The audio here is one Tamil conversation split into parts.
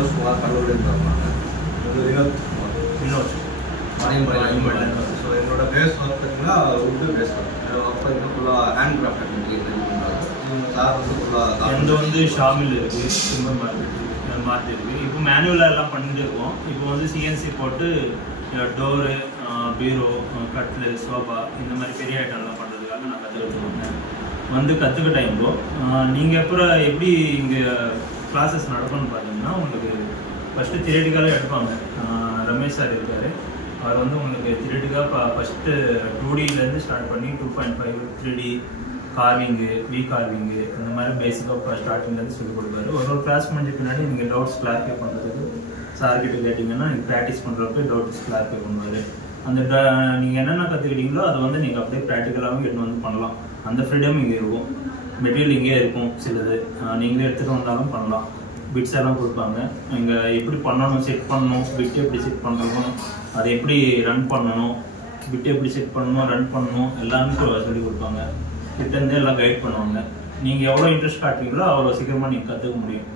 சந்தோஷ்குமார் கல்லூரியில் இருந்தாங்க. வினோத் மானியம்பாளையம். ஸோ என்னோட பேஸ் ஒர்க் பார்த்தீங்கன்னா உட்டு பேஸ் ஒர்க். ஒர்க் பார்த்தீங்கன்னா ஃபுல்லாக ஹேண்ட் கிராஃப்ட் மெட்டீரியல் ரெடி பண்ணுறாங்க. சார் வந்து ஃபுல்லாக எந்த வந்து ஷாமில் இருக்குது, சிம்பர் மார்க்கெட் இருக்குது. இப்போ மேனுவலாக எல்லாம் பண்ணிட்டு இருக்கோம். இப்போ வந்து சிஎன்சி போட்டு டோரு, பீரோ, கட்லு, சோஃபா இந்த மாதிரி பெரிய ஐட்டம்லாம் பண்ணுறதுக்காக நான் கற்றுக்கிட்டு வந்தேன். வந்து கற்றுக்கிட்டேன். இப்போ நீங்கள் எப்படி இங்கே கிளாஸஸ் நடக்கும்னு பார்த்தீங்கன்னா, உங்களுக்கு ஃபஸ்ட்டு தியரிட்டிக்கலாக எடுப்பாங்க. ரமேஷ் சார் இருக்கார். அவர் வந்து உங்களுக்கு தியரிட்டிக்காக ஃபஸ்ட்டு 2Dலேருந்து ஸ்டார்ட் பண்ணி 2.5 3D கார்விங்கு, கார்விங்கு இந்த மாதிரி பேசிக்காக ஸ்டார்டிங்லேருந்து சொல்லிக் கொடுப்பாரு. ஒரு கிளாஸ் முடிஞ்ச பின்னாடி நீங்கள் டவுட்ஸ் கிளாரிஃபை பண்ணுறதுக்கு சார்கிட்ட கேட்டிங்கன்னா நீங்கள் ப்ராக்டிஸ் பண்ணுறப்ப டவுட்ஸ் கிளாரிஃபை பண்ணுவார். அந்த நீங்கள் என்னென்ன கற்றுக்கிட்டீங்களோ அதை வந்து நீங்கள் அப்படியே ப்ராக்டிக்கலாகவும் எடுத்து வந்து பண்ணலாம். அந்த ஃப்ரீடம் இங்கே இருக்கும். மெட்டீரியல் இங்கே இருக்கும். சிலது நீங்களே எடுத்துகிட்டு வந்தாலும் பண்ணலாம். பிட்ஸ் எல்லாம் கொடுப்பாங்க. இங்கே எப்படி பண்ணணும், செட் பண்ணணும், பிட் எப்படி செட் பண்ணணும், அதை எப்படி ரன் பண்ணணும், பிட் எப்படி செட் பண்ணணும், ரன் பண்ணணும் எல்லாமே சொல்லிக் கொடுப்பாங்க. கிட்டேருந்து எல்லாம் கைட் பண்ணுவாங்க. நீங்கள் எவ்வளோ இன்ட்ரெஸ்ட் காட்டுறீங்களோ அவ்வளோ சீக்கிரமாக நீங்கள் கற்றுக்க முடியும்.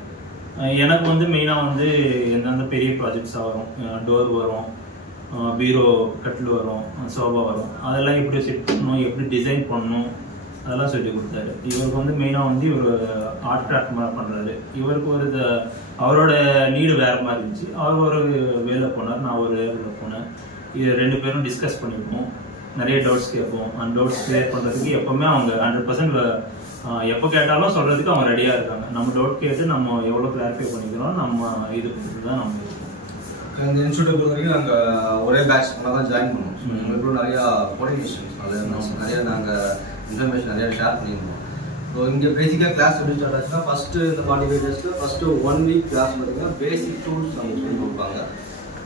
எனக்கு வந்து மெயினாக வந்து எந்தெந்த பெரிய ப்ராஜெக்ட்ஸாக வரும், டோர் வரும், பீரோ கட்டில் வரும், சோஃபா வரும், அதெல்லாம் எப்படி செட் பண்ணணும், எப்படி டிசைன் பண்ணணும் அதெல்லாம் சொல்லி கொடுத்தாரு. இவருக்கு வந்து மெயினாக வந்து இவர் ஆர்ட் கிராஃப்ட் மாதிரி பண்ணுறாரு. இவருக்கு ஒரு அவரோட நீடு வேறு மாதிரி இருந்துச்சு. அவர் ஒரு வேலை போனார், நான் ஒரு வேலையில் போனேன். இது 2 பேரும் டிஸ்கஸ் பண்ணியிருக்கோம். நிறைய டவுட்ஸ் கேட்போம். அந்த டவுட்ஸ் கிளியர் பண்ணுறதுக்கு எப்போவுமே அவங்க 100% எப்போ கேட்டாலும் சொல்கிறதுக்கு அவங்க ரெடியாக இருக்காங்க. நம்ம டவுட் கேட்டு நம்ம எவ்வளோ கிளாரிஃபை பண்ணிக்கிறோம் நம்ம இது பண்ணுறது தான் நம்ம இருக்கோம். இந்த இன்ஸ்டியூட்டை பொறுத்த வரைக்கும் நாங்கள் ஒரே பேட்ச் தான் ஜாயின் பண்ணுவோம். எங்களுக்குள்ள நிறையா கோஆர்டினேஷன்ஸ் நிறைய நாங்கள் இன்ஃபர்மேஷன் நிறையா ஷேர் பண்ணியிருந்தோம். ஸோ இங்கே பேசிக்காக கிளாஸ் எப்படி ஸ்டார்ட் ஆச்சுன்னா ஃபஸ்ட்டு இந்த 45 டேஸில் ஃபஸ்ட்டு 1 வீக் கிளாஸ் பார்த்தீங்கன்னா பேசிக் டூல்ஸ் நமக்கு சொல்லி கொடுப்பாங்க.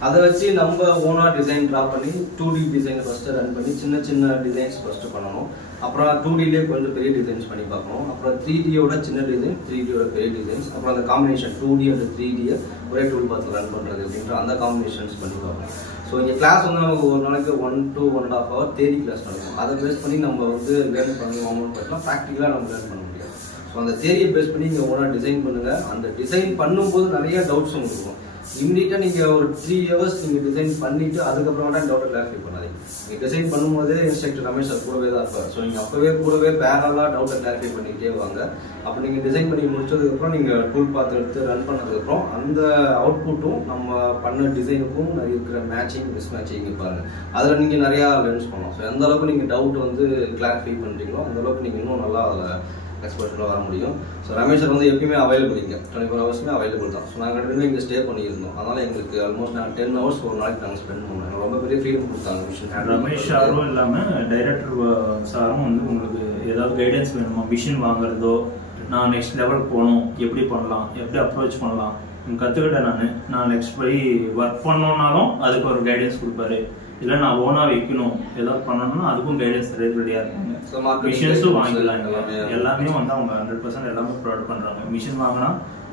அதை வச்சு நம்ம ஓனாக டிசைன் ட்ரா பண்ணி 2D டிசைனை ஃபஸ்ட்டு ரன் பண்ணி சின்ன சின்ன டிசைன்ஸ் ஃபஸ்ட்டு பண்ணணும். அப்புறம் 2Dலேயே கொஞ்சம் பெரிய டிசைன்ஸ் பண்ணி பார்க்கணும். அப்புறம் 3Dயோட சின்ன டிசைன், 3Dயோட பெரிய டிசைன்ஸ், அப்புறம் அந்த காம்பினேஷன் 2D and 3Dயை ஒரே டூல் பார்த்து ரன் பண்ணுறது அப்படின்ற அந்த காம்பினேஷன்ஸ் பண்ணி பார்க்கணும். ஸோ இங்கே கிளாஸ் வந்து நமக்கு ஒரு நாளைக்கு 1 to 1.5 hour தேரி கிளாஸ் நடக்கும். அதை பேஸ் பண்ணி நம்ம வந்து லேர்ன் பண்ணுவோம் பார்த்தீங்கன்னா ப்ராக்டிக்கலாக நம்ம லேர்ன் பண்ண முடியாது. ஸோ அந்த தேரியை பேஸ் பண்ணி இங்கே ஓனாக டிசைன் பண்ணுங்கள். அந்த டிசைன் பண்ணும்போது நிறைய டவுட்ஸ் உங்களுக்கு இருக்கும். இம்மிடியட்டாக நீங்கள் ஒரு 3 hours நீங்கள் டிசைன் பண்ணிவிட்டு அதுக்கப்புறமா டவுட்டை கிளாரிஃபை பண்ணாதீங்க. நீங்கள் டிசைன் பண்ணும்போதே இன்ஸ்ட்ரக்டர் ரமேஷ் சார் கூடவே தான் இருப்பார். ஸோ நீங்கள் அப்போவே கூடவே பேரலாக டவுட்டை கிளாரிஃபை பண்ணிக்கிட்டே வாங்க. அப்போ நீங்கள் டிசைன் பண்ணி முடிச்சதுக்கப்புறம் நீங்கள் டூல் பார்த்து எடுத்து ரன் பண்ணதுக்கப்புறம் அந்த அவுட்புட்டும் நம்ம பண்ண டிசைனுக்கும் இருக்கிற மேட்சிங் மிஸ் மேட்சிங் பாருங்கள். அதில் நீங்கள் நிறையா லேர்ன்ஸ் பண்ணலாம். ஸோ எந்த அளவுக்கு நீங்கள் டவுட் வந்து கிளாரிஃபை பண்ணுறீங்களோ அந்த அளவுக்கு நீங்கள் இன்னும் நல்லா அதில் எக்ஸ்பர்ட்டில் வர முடியும். ஸோ ரமேஷ் சார் வந்து எப்பயுமே அவைலபிள், இங்கே 24 ஹவர்ஸுமே அவைலபிள் தான். ஸோ நாங்கள் 2 இங்கே ஸ்டே பண்ணியிருந்தோம். அதனால் எங்களுக்கு ஆல்மோஸ்ட் நாங்கள் 10 hours ஒரு நாளைக்கு நாங்கள் ஸ்பெண்ட் பண்ணோம். எனக்கு ரொம்ப பெரிய ஃப்ரீடம் கொடுத்தாங்க மிஷின். ரமேஷ் சாரும் இல்லாமல் டைரக்டர் சாரும் வந்து உங்களுக்கு ஏதாவது கைடன்ஸ் வேணுமா, மிஷின் வாங்குறதோ, நான் நெக்ஸ்ட் லெவல் போகணும், எப்படி பண்ணலாம், எப்படி அப்ரோச் பண்ணலாம் கற்றுக்கிட்டேன். நான் நெக்ஸ்ட் போய் ஒர்க் பண்ணோன்னாலும் அதுக்கு ஒரு கைடன்ஸ் கொடுப்பாரு. இல்லை நான் ஓனாக வைக்கணும் ஏதாவது பண்ணணும்னா அதுக்கும் கைடன்ஸ் ரெடியாக இருக்காங்க. மிஷின்ஸும் வாங்கிக்கலாம். எல்லாமே வந்து அவங்க 100% எல்லாமே ப்ரொவைட் பண்ணுறாங்க. மிஷின் வாங்கினா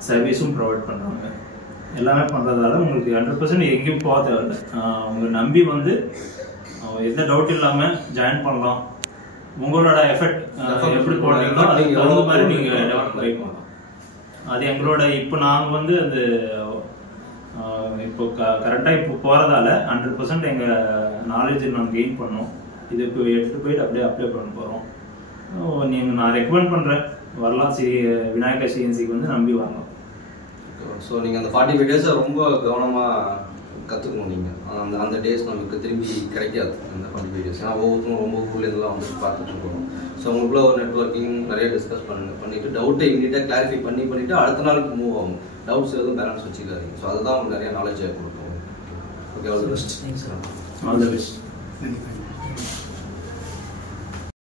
சர்வீஸும் ப்ரொவைட் பண்ணுறாங்க. எல்லாமே பண்ணுறதால உங்களுக்கு 100% எங்கேயும் போக தேவையில்லை. அவங்க நம்பி வந்து எந்த டவுட் இல்லாமல் ஜாயின் பண்ணலாம். உங்களோட எஃபெக்ட் எப்படி போடுறீங்களோ அதுக்கு தகுந்த மாதிரி நீங்கள் டெவலப் பண்ணிக்கலாம். அது எங்களோட இப்போ நாங்கள் வந்து அது இப்போ கரெக்டாக இப்போ போகிறதால 100% எங்கள் நாலேஜை நாங்கள் கெயின் பண்ணோம். இது இப்போ எடுத்துகிட்டு போயிட்டு அப்படியே அப்ளை பண்ண போகிறோம். நான் ரெக்கமெண்ட் பண்ணுறேன், வரலாம். விநாயகா சிஎன்சிக்கு வந்து நம்பி வரலாம். ஸோ நீங்கள் அந்த 45 டேஸை ரொம்ப கவனமாக கற்றுக்கணும். நீங்கள் அந்த டேஸ் நமக்கு திரும்பி கிடைக்காது. அந்த 45 டேஸ் ஏன்னா ஒவ்வொருத்தரும் ரொம்ப ஊர்லேருந்துலாம் வந்துட்டு பார்த்துட்டு இருக்கோம். ஸோ உங்களுக்குள்ள ஒரு நெட்ஒர்க்கிங் நிறைய டிஸ்கஸ் பண்ணிவிட்டு டவுட்டை இமீடியட்டாக கிளாரிஃபை பண்ணிவிட்டு அடுத்த நாளுக்கு மூவ் ஆகும். டவுட்ஸ் எதுவும் பேலன்ஸ் வச்சுக்காதீங்க. ஸோ அதுதான் உங்களுக்கு நிறைய நாலேஜாக கொடுக்கும். Okay, all the best. All the best.